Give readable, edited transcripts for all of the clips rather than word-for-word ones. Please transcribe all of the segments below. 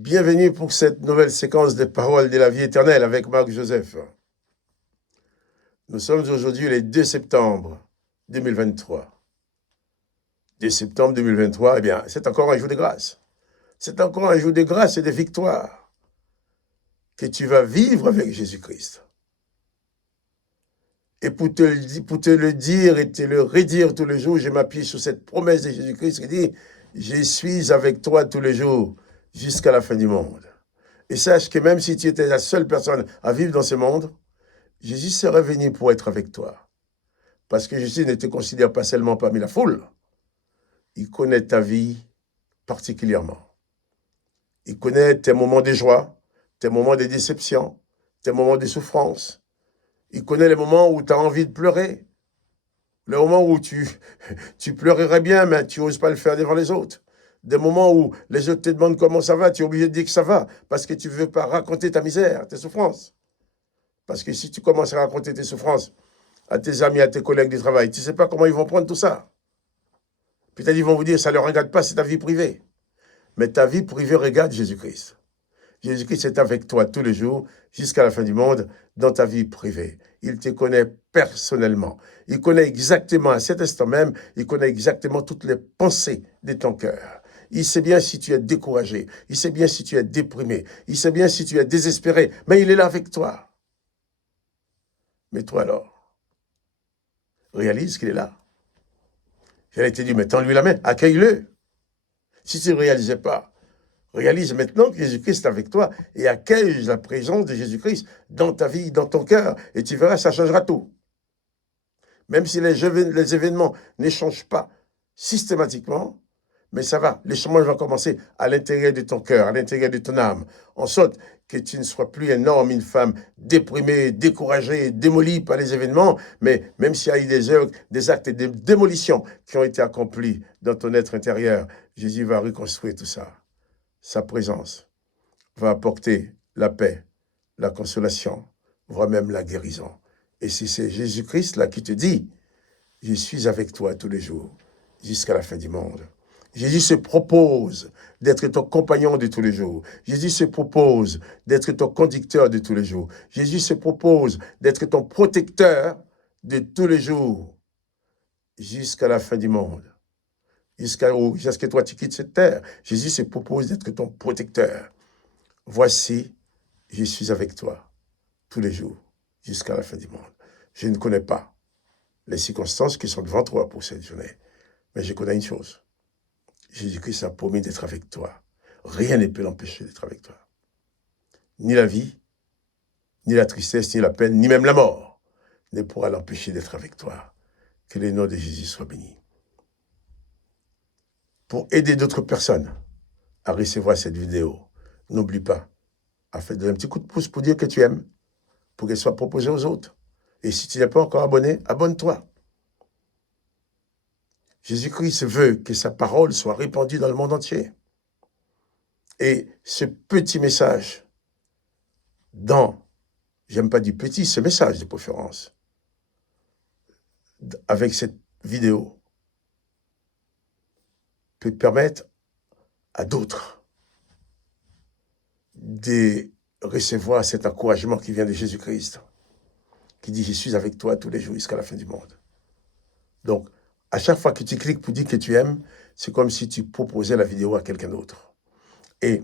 Bienvenue pour cette nouvelle séquence des paroles de la vie éternelle avec Marc Joseph. Nous sommes aujourd'hui le 2 septembre 2023. 2 septembre 2023, eh bien, c'est encore un jour de grâce. C'est encore un jour de grâce et de victoire que tu vas vivre avec Jésus-Christ. Et pour te le dire et te le redire tous les jours, je m'appuie sur cette promesse de Jésus-Christ qui dit « Je suis avec toi tous les jours jusqu'à la fin du monde ». Et sache que même si tu étais la seule personne à vivre dans ce monde, Jésus serait venu pour être avec toi. Parce que Jésus ne te considère pas seulement parmi la foule. Il connaît ta vie particulièrement. Il connaît tes moments de joie, tes moments de déception, tes moments de souffrance. Il connaît les moments où tu as envie de pleurer. Les moments où tu pleurerais bien, mais tu n'oses pas le faire devant les autres. Des moments où les autres te demandent comment ça va, tu es obligé de dire que ça va, parce que tu ne veux pas raconter ta misère, tes souffrances. Parce que si tu commences à raconter tes souffrances à tes amis, à tes collègues du travail, tu ne sais pas comment ils vont prendre tout ça. Peut-être ils vont vous dire, ça ne leur regarde pas, c'est ta vie privée. Mais ta vie privée regarde Jésus-Christ. Jésus-Christ est avec toi tous les jours, jusqu'à la fin du monde, dans ta vie privée. Il te connaît personnellement. Il connaît exactement, à cet instant même, il connaît exactement toutes les pensées de ton cœur. Il sait bien si tu es découragé. Il sait bien si tu es déprimé. Il sait bien si tu es désespéré. Mais il est là avec toi. Mais toi alors, réalise qu'il est là. J'allais te dire, mais tends-lui la main, accueille-le. Si tu ne réalisais pas, réalise maintenant que Jésus-Christ est avec toi et accueille la présence de Jésus-Christ dans ta vie, dans ton cœur. Et tu verras, ça changera tout. Même si les événements ne changent pas systématiquement, mais ça va, les changements vont commencer à l'intérieur de ton cœur, à l'intérieur de ton âme, en sorte que tu ne sois plus un homme, une femme déprimée, découragée, démolie par les événements, mais même s'il y a eu des actes de démolition qui ont été accomplis dans ton être intérieur, Jésus va reconstruire tout ça. Sa présence va apporter la paix, la consolation, voire même la guérison. Et si c'est Jésus-Christ là qui te dit, je suis avec toi tous les jours, jusqu'à la fin du monde. Jésus se propose d'être ton compagnon de tous les jours. Jésus se propose d'être ton conducteur de tous les jours. Jésus se propose d'être ton protecteur de tous les jours, jusqu'à la fin du monde. Jusqu'à ce que toi tu quittes cette terre. Jésus se propose d'être ton protecteur. Voici, je suis avec toi tous les jours, jusqu'à la fin du monde. Je ne connais pas les circonstances qui sont devant toi pour cette journée, mais je connais une chose. Jésus-Christ a promis d'être avec toi. Rien ne peut l'empêcher d'être avec toi. Ni la vie, ni la tristesse, ni la peine, ni même la mort ne pourra l'empêcher d'être avec toi. Que le nom de Jésus soit béni. Pour aider d'autres personnes à recevoir cette vidéo, n'oublie pas à faire un petit coup de pouce pour dire que tu aimes, pour qu'elle soit proposée aux autres. Et si tu n'es pas encore abonné, abonne-toi. Jésus-Christ veut que sa parole soit répandue dans le monde entier. Et ce petit message, j'aime pas dire petit, ce message de préférence, avec cette vidéo, peut permettre à d'autres de recevoir cet encouragement qui vient de Jésus-Christ, qui dit « Je suis avec toi tous les jours jusqu'à la fin du monde ». Donc, à chaque fois que tu cliques pour dire que tu aimes, c'est comme si tu proposais la vidéo à quelqu'un d'autre. Et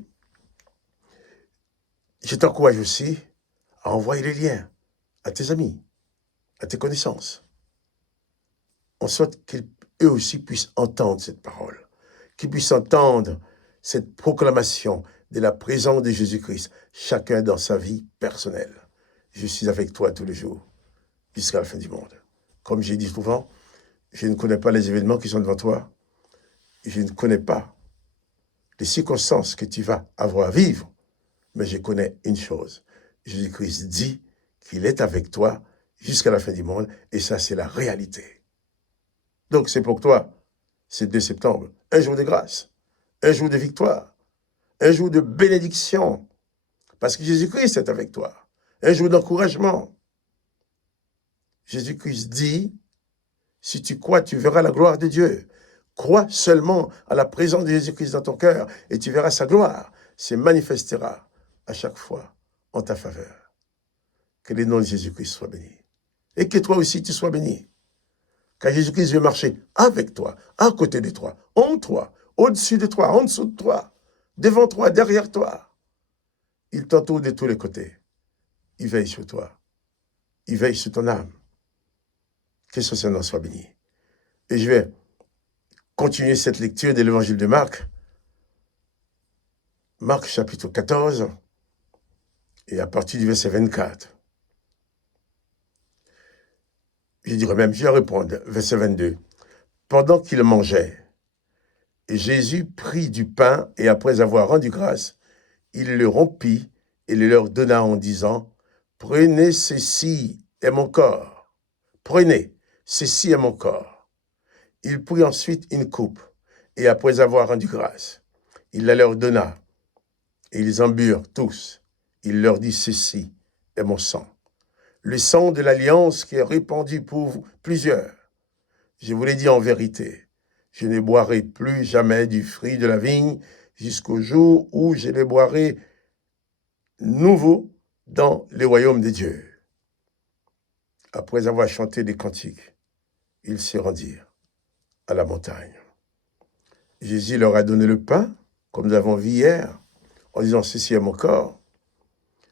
je t'encourage aussi à envoyer les liens à tes amis, à tes connaissances, en sorte qu'eux aussi puissent entendre cette parole, qu'ils puissent entendre cette proclamation de la présence de Jésus-Christ, chacun dans sa vie personnelle. Je suis avec toi tous les jours, jusqu'à la fin du monde. Comme j'ai dit souvent, je ne connais pas les événements qui sont devant toi. Je ne connais pas les circonstances que tu vas avoir à vivre. Mais je connais une chose. Jésus-Christ dit qu'il est avec toi jusqu'à la fin du monde. Et ça, c'est la réalité. Donc, c'est pour toi, c'est 2 septembre, un jour de grâce, un jour de victoire, un jour de bénédiction. Parce que Jésus-Christ est avec toi. Un jour d'encouragement. Jésus-Christ dit, si tu crois, tu verras la gloire de Dieu. Crois seulement à la présence de Jésus-Christ dans ton cœur et tu verras sa gloire. se manifestera à chaque fois en ta faveur. Que le nom de Jésus-Christ soit béni. Et que toi aussi tu sois béni. Car Jésus-Christ veut marcher avec toi, à côté de toi, en toi, au-dessus de toi, en dessous de toi, devant toi, derrière toi. Il t'entoure de tous les côtés. Il veille sur toi. Il veille sur ton âme. Que son Seigneur soit béni. Et je vais continuer cette lecture de l'évangile de Marc. Marc chapitre 14, et à partir du verset 24. Je dirais même, je vais répondre, verset 22. Pendant qu'il mangeait, Jésus prit du pain et après avoir rendu grâce, il le rompit et le leur donna en disant, « Prenez, ceci est mon corps. Prenez, ceci est mon corps. » Il prit ensuite une coupe et après avoir rendu grâce, il la leur donna et ils en burent tous. Il leur dit, « Ceci est mon sang. Le sang de l'alliance qui est répandu pour plusieurs. Je vous l'ai dit en vérité, je ne boirai plus jamais du fruit de la vigne jusqu'au jour où je le boirai nouveau dans le royaume de Dieu. » Après avoir chanté des cantiques, ils se rendirent à la montagne. Jésus leur a donné le pain, comme nous avons vu hier, en disant « Ceci est mon corps ».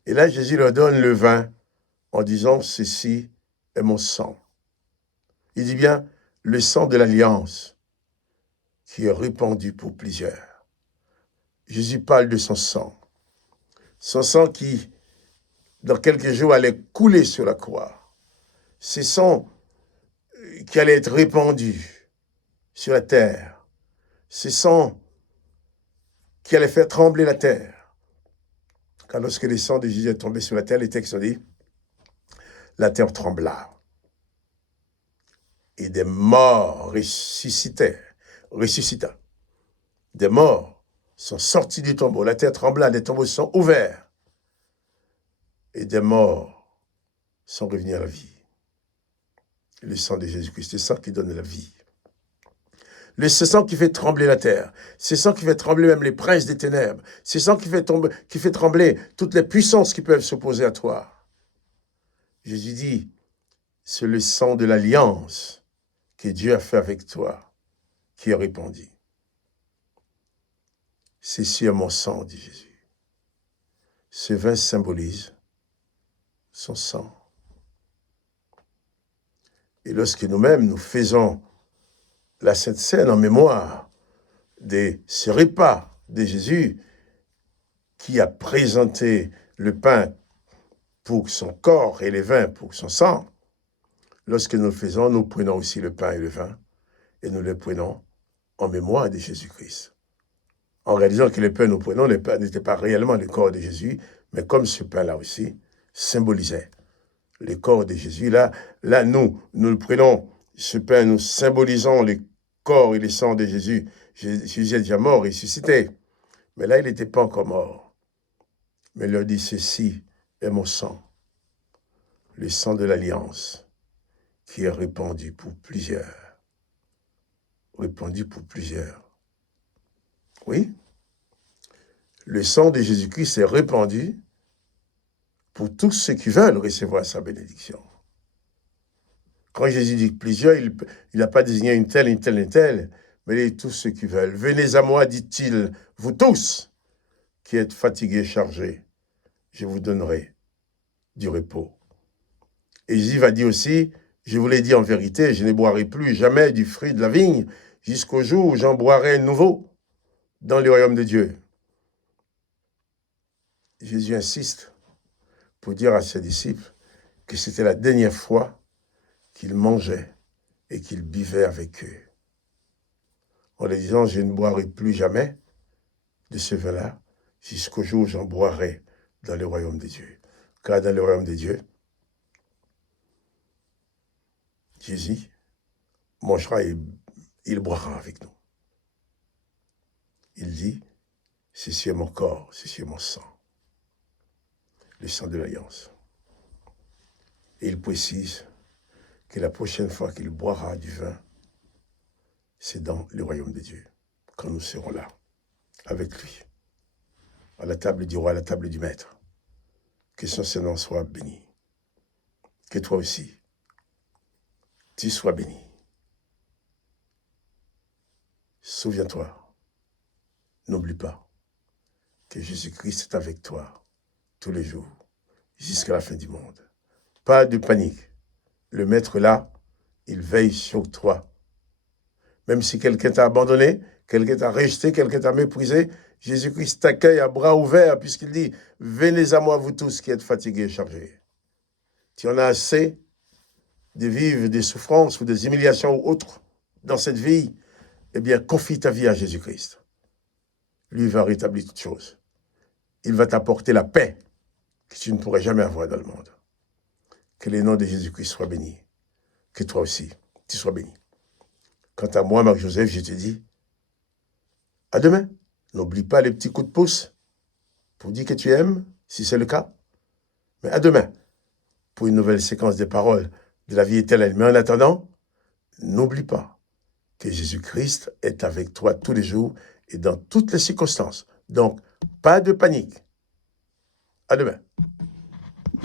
Et là, Jésus leur donne le vin, en disant « Ceci est mon sang ». Il dit bien « le sang de l'alliance qui est répandu pour plusieurs ». Jésus parle de son sang qui, dans quelques jours, allait couler sur la croix. Ce sang qui allait être répandu sur la terre. Ce sang qui allait faire trembler la terre. Car lorsque le sang de Jésus est tombé sur la terre, les textes dit, la terre trembla. Et des morts ressuscita. Des morts sont sortis du tombeau. La terre trembla, des tombeaux sont ouverts. Et des morts sont revenus à la vie. Le sang de Jésus-Christ, c'est ça qui donne la vie. C'est sang qui fait trembler la terre. C'est sang qui fait trembler même les princes des ténèbres. C'est sang qui fait trembler toutes les puissances qui peuvent s'opposer à toi. Jésus dit, c'est le sang de l'alliance que Dieu a fait avec toi qui est répandu. C'est sur mon sang, dit Jésus. Ce vin symbolise son sang. Et lorsque nous-mêmes, nous faisons la Sainte Seine en mémoire de ce repas de Jésus qui a présenté le pain pour son corps et le vin pour son sang, lorsque nous le faisons, nous prenons aussi le pain et le vin et nous le prenons en mémoire de Jésus-Christ. En réalisant que le pain nous prenons, le pain n'était pas réellement le corps de Jésus, mais comme ce pain-là aussi symbolisait le corps de Jésus. Là nous le prenons, ce pain, nous symbolisons le corps et le sang de Jésus. Jésus est déjà mort, ressuscité. Mais là, il n'était pas encore mort. Mais il leur dit, ceci est mon sang, le sang de l'alliance, qui est répandu pour plusieurs. Répandu pour plusieurs. Oui, le sang de Jésus-Christ est répandu pour tous ceux qui veulent recevoir sa bénédiction. Quand Jésus dit plusieurs, il n'a pas désigné une telle, mais il dit tous ceux qui veulent. Venez à moi, dit-il, vous tous qui êtes fatigués, chargés, je vous donnerai du repos. Et Jésus va dire aussi, je vous l'ai dit en vérité, je ne boirai plus jamais du fruit de la vigne jusqu'au jour où j'en boirai nouveau dans le royaume de Dieu. Jésus insiste pour dire à ses disciples que c'était la dernière fois qu'il mangeait et qu'il buvait avec eux. En leur disant, je ne boirai plus jamais de ce vin-là jusqu'au jour où j'en boirai dans le royaume de Dieu. Car dans le royaume de Dieu, Jésus mangera et il boira avec nous. Il dit, ceci est mon corps, ceci est mon sang, le sang de l'alliance. Et il précise que la prochaine fois qu'il boira du vin, c'est dans le royaume de Dieu, quand nous serons là, avec lui. à la table du roi, à la table du maître. Que son nom soit béni. Que toi aussi, tu sois béni. Souviens-toi, n'oublie pas que Jésus-Christ est avec toi tous les jours, jusqu'à la fin du monde. Pas de panique. Le maître là, il veille sur toi. Même si quelqu'un t'a abandonné, quelqu'un t'a rejeté, quelqu'un t'a méprisé, Jésus-Christ t'accueille à bras ouverts puisqu'il dit « Venez à moi, vous tous qui êtes fatigués et chargés. » Tu en as assez de vivre des souffrances ou des humiliations ou autres dans cette vie, eh bien, confie ta vie à Jésus-Christ. Lui va rétablir toutes choses. Il va t'apporter la paix que tu ne pourrais jamais avoir dans le monde. Que le nom de Jésus-Christ soit béni. Que toi aussi, tu sois béni. Quant à moi, Marc-Joseph, je te dis, à demain. N'oublie pas les petits coups de pouce pour dire que tu aimes, si c'est le cas. Mais à demain, pour une nouvelle séquence de paroles de la vie éternelle. Mais en attendant, n'oublie pas que Jésus-Christ est avec toi tous les jours et dans toutes les circonstances. Donc, pas de panique. À demain.